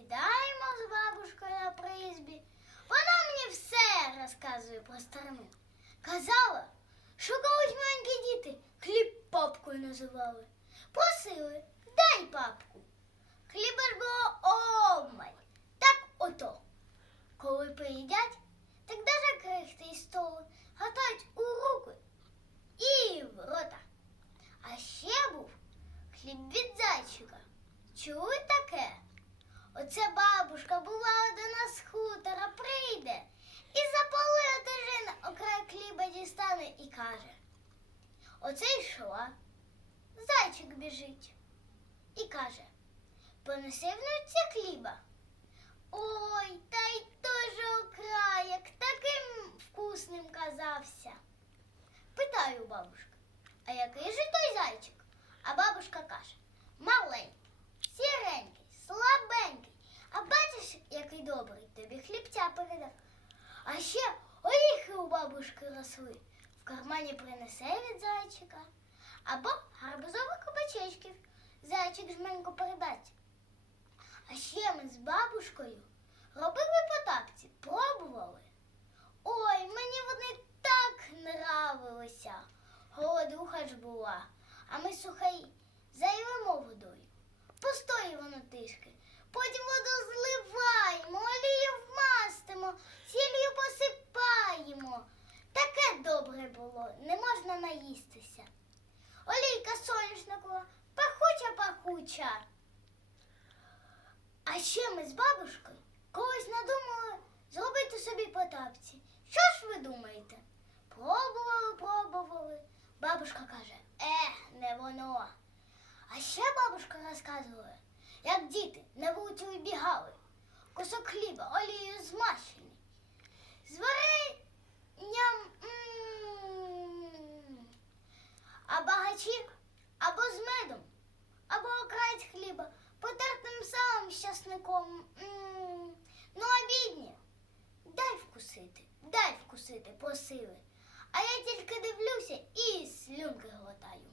Сідаємо з бабушкою на призбі. Вона мені все розказує про старину. Казала, що колись маленькі діти хліб папкою називали. Просили, дай папку. Хліба ж було обмаль. Так ото. Коли приїдять, так даже крихти із столу гатають у руки і в рота. А ще був хліб від зайчика. Чули таке? Оце бабушка бувала до нас хутора, прийде і запалила тижин окрай хліба дістане і каже. Оце йшла. Зайчик біжить і каже, понеси внуці хліба. Ой, та й той же окраєк таким вкусним казався. Питаю бабушка, а який же той зайчик? А бабушка каже, А ще оріхи у бабушки росли. В кармані принесе від зайчика. Або гарбузових кабачечків. Зайчик жменько передасть. А ще ми з бабушкою робили по тапці, пробували. Ой, мені вони так нравилися. Голодуха ж була, а ми сухаї зайвемо Таке добре було, не можна наїстися. Олійка соняшникова, пахуча пахуча. А ще ми з бабушкою колись надумали зробити собі по тапці. Що ж ви думаєте? Пробували, пробували. Бабушка каже, е, не воно. А ще бабушка розказувала, як діти на вулицю вибігали, кусок хліба, олією змащені. А або з медом, або окраєць хліба, потертим салом з часником. Ну, а бідні, дай вкусити, дай вкусити, просили. А я тільки дивлюся і слюнки глотаю.